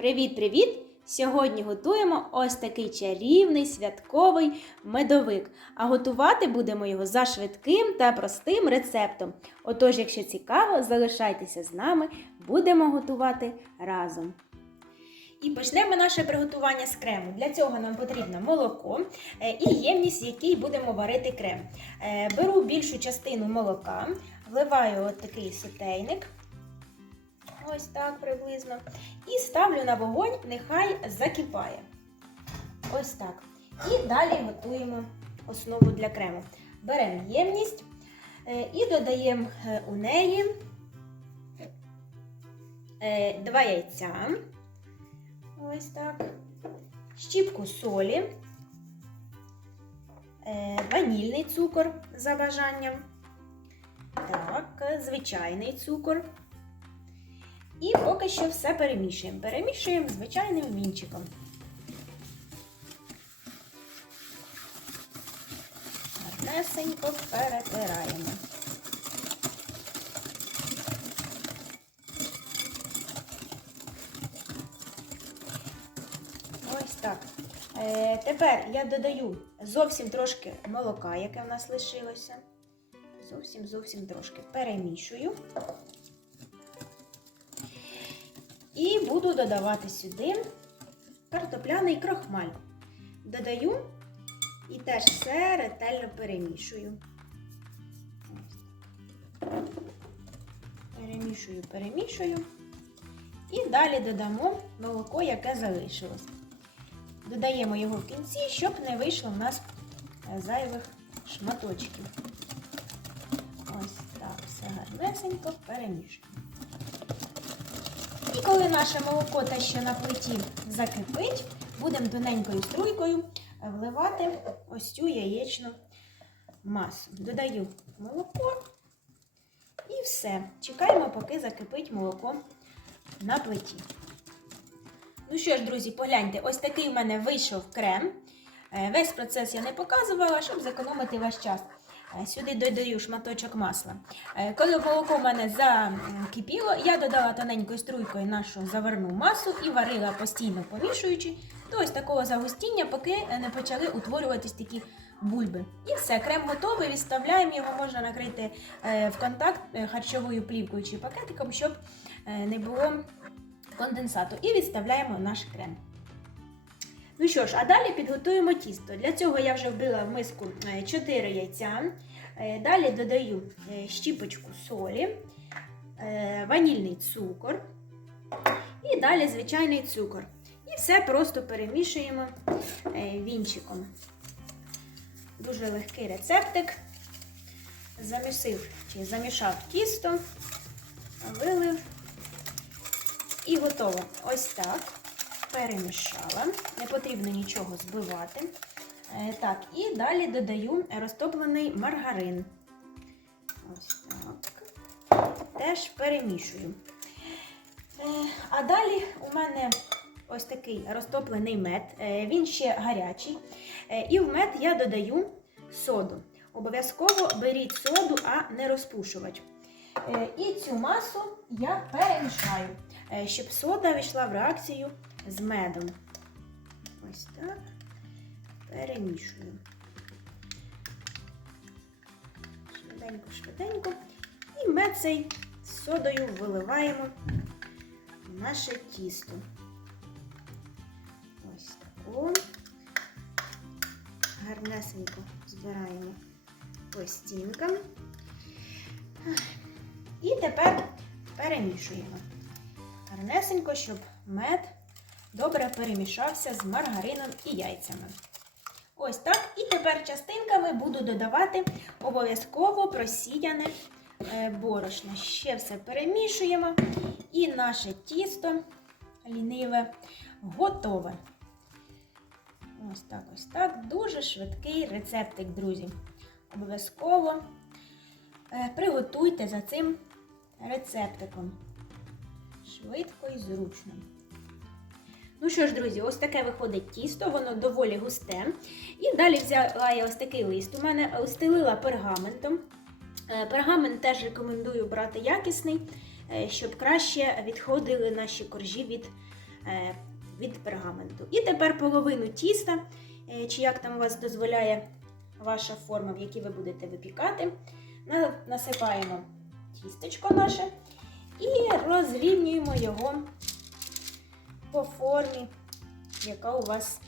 Привіт-привіт! Сьогодні готуємо ось такий чарівний святковий медовик. А готувати будемо його за швидким та простим рецептом. Отож, якщо цікаво, залишайтеся з нами, будемо готувати разом. І почнемо наше приготування з крему. Для цього нам потрібно молоко е, і ємність, в якій будемо варити крем. Е, Беру більшу частину молока, вливаю от такий сотейник. Ось так приблизно. І ставлю на вогонь, нехай закипає. Ось так. І далі готуємо основу для крему. Беремо ємність е, і додаємо е, у неї е, два яйця. Ось так. Щіпку солі, ванільний цукор за бажанням. Так, звичайний цукор. І поки що все перемішуємо. Перемішуємо звичайним вінчиком. Гарнесенько перетираємо. Ось так. Е, тепер я додаю зовсім трошки молока, яке в нас лишилося. Зовсім зовсім трошки перемішую. І буду додавати сюди картопляний крохмаль. Додаю і теж все ретельно перемішую. Перемішую, перемішую. І далі додамо молоко, яке залишилось. Додаємо його в кінці, щоб не вийшло в нас зайвих шматочків. Ось так, все гарнесенько перемішуємо. І коли наше молоко те, що на плиті закипить, будемо тоненькою струйкою вливати ось цю яєчну масу. Додаю молоко і все. Чекаємо, поки закипить молоко на плиті. Ну що ж, друзі, погляньте, ось такий в мене вийшов крем. Е, Весь процес я не показувала, щоб зекономити ваш час. Сюди додаю шматочок масла. Е, Коли молоко в мене закипіло, я додала тоненькою струйкою нашу заварну масу і варила постійно помішуючи до ось такого загустіння, поки не почали утворюватись такі бульби. І все, крем готовий, відставляємо його, можна накрити е, в контакт е, харчовою плівкою чи пакетиком, щоб не було конденсату. І відставляємо наш крем. Ну що ж, а далі підготуємо тісто. Для цього я вже вбила в миску 4 яйця. Е, Далі додаю е, щіпочку солі, е, ванільний цукор і далі звичайний цукор. І все просто перемішуємо е, вінчиком. Дуже легкий рецептик. Замісив чи замішав тісто, вилив і готово. Ось так перемішала, не потрібно нічого збивати. Е, Так, і далі додаю розтоплений маргарин. Ось так. Теж перемішую. Е, А далі у мене ось такий розтоплений мед, Е, він ще гарячий. І в мед я додаю соду. Обов'язково беріть соду, а не розпушувач. І цю масу я перемішаю, щоб сода війшла в реакцію з медом. Ось так. Перемішую. Швиденько, швиденько. І мед цей з содою виливаємо в наше тісто. Ось тако. Гарнесенько збираємо по стінкам. І тепер перемішуємо. Гарнесенько, щоб мед добре перемішався з маргарином і яйцями. Ось так. І тепер частинками буду додавати обов'язково просіяне е, борошно. Ще все перемішуємо. І наше тісто ліниве готове. Ось так, ось так. Дуже швидкий рецептик, друзі. Обов'язково е, приготуйте за цим рецептиком. Швидко і зручно. Ну що ж, друзі, ось таке виходить тісто, воно доволі густе. І далі взяла я ось такий лист. У мене устелила пергаментом. Е, Пергамент теж рекомендую брати якісний, е, щоб краще відходили наші коржі від е, від пергаменту. І тепер половину тіста, чи як там у вас дозволяє ваша форма, в якій ви будете випікати, насипаємо тістечко наше і розрівнюємо його по формі, яка у вас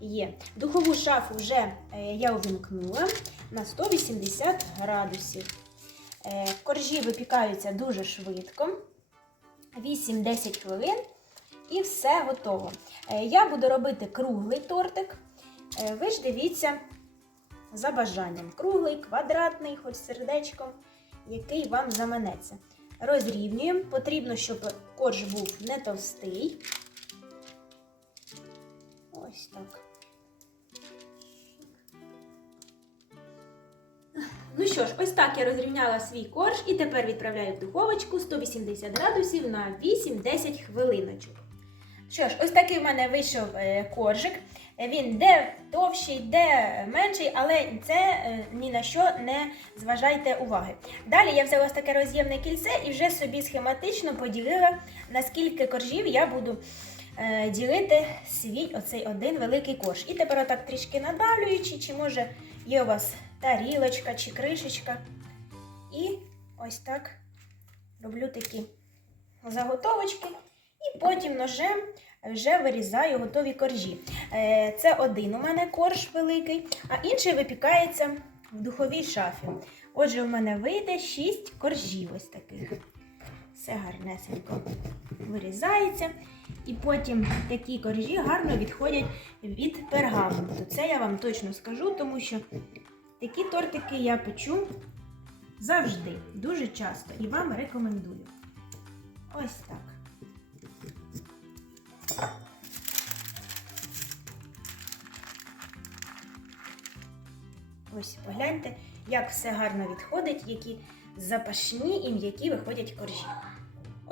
є. Духову шафу вже е, я увімкнула на 180 градусів. Е, Коржі випікаються дуже швидко, 8-10 хвилин, і все готово. Е, Я буду робити круглий тортик. Ви ж дивіться за бажанням. Круглий, квадратний, хоч сердечком, який вам заманеться. Розрівнюємо. Потрібно, щоб корж був не товстий. Ось так. Ну що ж, ось так я розрівняла свій корж і тепер відправляю в духовочку 180 градусів на 8-10 хвилиночок. Що ж, ось такий в мене вийшов е, коржик. Він де товщий, де менший, але це е, ні на що не зважайте уваги. Далі я взяла таке роз'ємне кільце і вже собі схематично поділила, наскільки коржів я буду ділити свій оцей один великий корж. І тепер отак трішки надавлюючи, чи може є у вас тарілочка чи кришечка. І ось так роблю такі заготовочки. І потім ножем вже вирізаю готові коржі. Е, Це один у мене корж великий, а інший випікається в духовій шафі. Отже, у мене вийде 6 коржів ось таких. Все гарнесенько вирізається. І потім такі коржі гарно відходять від пергаменту. Це я вам точно скажу, тому що такі тортики я печу завжди, дуже часто і вам рекомендую. Ось так. Ось погляньте, як все гарно відходить, які запашні і м'які виходять коржі.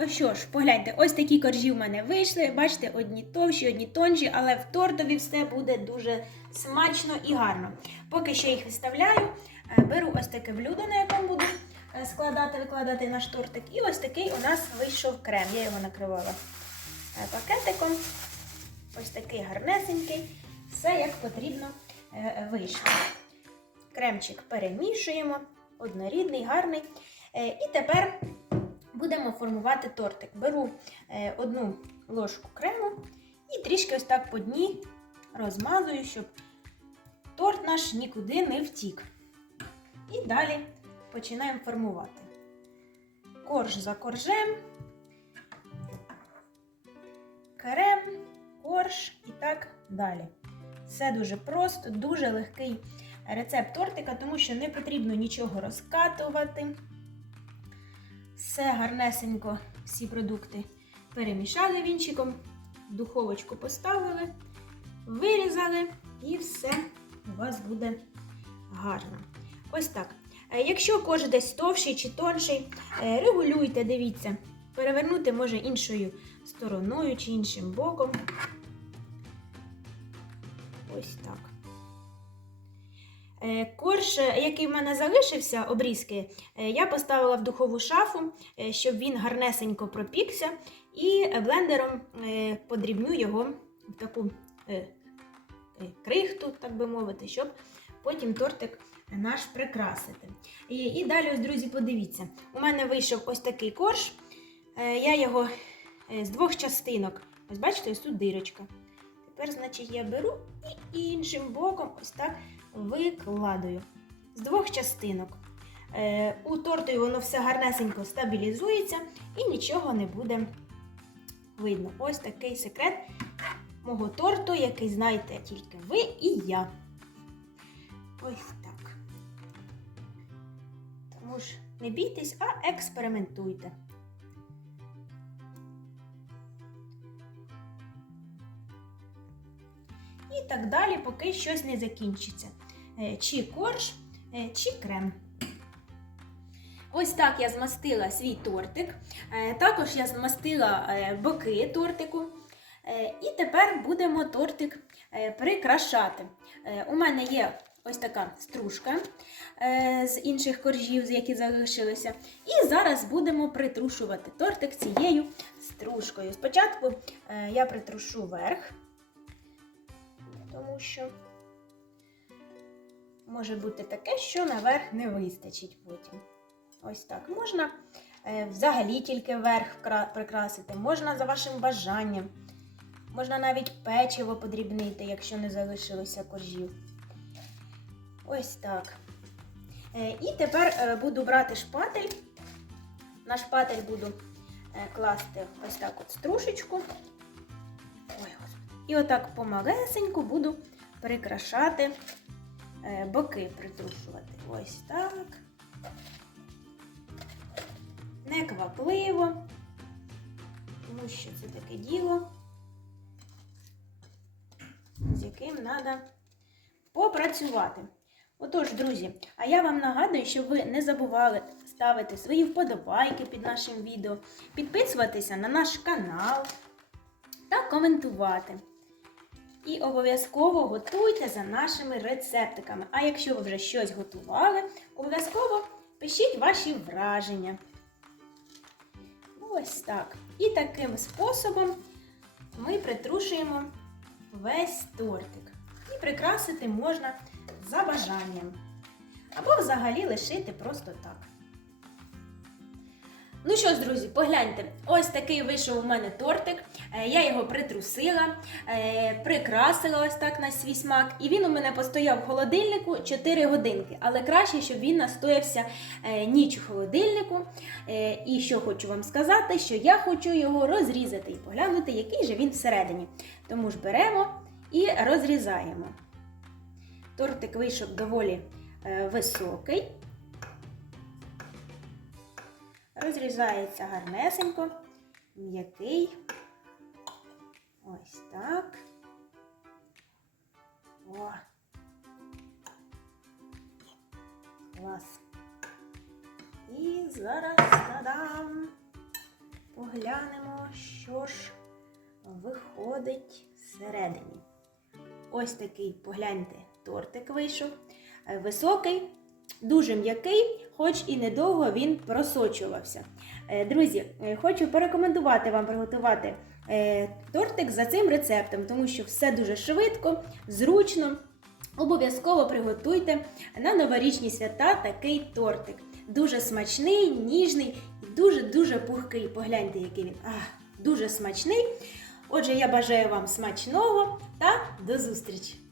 Ось що ж, погляньте, ось такі коржі в мене вийшли. Бачите, одні товщі, одні тонші, але в тортові все буде дуже смачно і гарно. Поки що їх виставляю, е, беру ось таке блюдо, на якому буду е, складати, викладати наш тортик. І ось такий у нас вийшов крем. Я його накривала е, пакетиком. Ось такий гарнесенький. Все як потрібно вийшло. Кремчик перемішуємо, однорідний, гарний. І тепер будемо формувати тортик. Беру е, одну ложку крему і трішки ось так по дні розмазую, щоб торт наш нікуди не втік. І далі починаємо формувати. Корж за коржем, крем, корж і так далі. Все дуже просто, дуже легкий рецепт тортика, тому що не потрібно нічого розкатувати. Все гарнесенько, всі продукти перемішали вінчиком, в духовочку поставили, вирізали і все у вас буде гарно. Ось так. Е, Якщо корж десь товщий чи тонший, е, регулюйте, дивіться, перевернути може іншою стороною чи іншим боком. Ось так. Е, Корж, е, який в мене залишився, обрізки, е, я поставила в духову шафу, щоб він гарнесенько пропікся, і блендером подрібню його в таку крихту, так би мовити, щоб потім тортик наш прикрасити. І, і далі, ось, друзі, подивіться, у мене вийшов ось такий корж. Я його з двох частинок, ось бачите, ось тут дирочка. Тепер, значить, я беру і іншим боком ось так викладаю з двох частинок. Е, у торту воно все гарнесенько стабілізується і нічого не буде видно. Ось такий секрет мого торту, який знаєте тільки ви і я. Ось так. Тому ж не бійтесь, а експериментуйте. І так далі, поки щось не закінчиться. Е, Чи корж, е, чи крем. Ось так я змастила свій тортик. Е, Також я змастила боки тортику. І тепер будемо тортик прикрашати. У мене є ось така стружка з інших коржів, які залишилися. І зараз будемо притрушувати тортик цією стружкою. Спочатку я притрушу верх, тому що може бути таке, що наверх не вистачить потім. Ось так. Можна е, взагалі тільки верх прикрасити, можна за вашим бажанням. Можна навіть печиво подрібнити, якщо не залишилося коржів. Ось так. Е, І тепер е, буду брати шпатель. На шпатель буду класти ось так от стружечку. Ой. І отак помалесеньку буду прикрашати боки притрушувати. Ось так. Неквапливо, тому що це таке діло, з яким треба попрацювати. Отож, друзі, а я вам нагадую, щоб ви не забували ставити свої вподобайки під нашим відео, підписуватися на наш канал та коментувати. І обов'язково готуйте за нашими рецептиками. А якщо ви вже щось готували, обов'язково пишіть ваші враження. Ось так. І таким способом ми притрушуємо весь тортик. І прикрасити можна за бажанням. Або взагалі лишити просто так. Ну що ж, друзі, погляньте, ось такий вийшов у мене тортик. Е, Я його притрусила, е, прикрасила ось так на свій смак. І він у мене постояв в холодильнику 4 годинки. Але краще, щоб він настоявся е, ніч у холодильнику. І що хочу вам сказати, що я хочу його розрізати і поглянути, який же він всередині. Тому ж беремо і розрізаємо. Тортик вийшов доволі високий. Розрізається гарнесенько, м'який. Ось так. О. Клас. І зараз надам. Поглянемо, що ж виходить всередині. Ось такий, погляньте, тортик вийшов. Високий, дуже м'який, хоч і недовго він просочувався. Е, Друзі, е, хочу порекомендувати вам приготувати е, тортик за цим рецептом, тому що все дуже швидко, зручно. Обов'язково приготуйте на новорічні свята такий тортик. Дуже смачний, ніжний і дуже-дуже пухкий. Погляньте, який він. Ах, дуже смачний. Отже, я бажаю вам смачного та до зустрічі!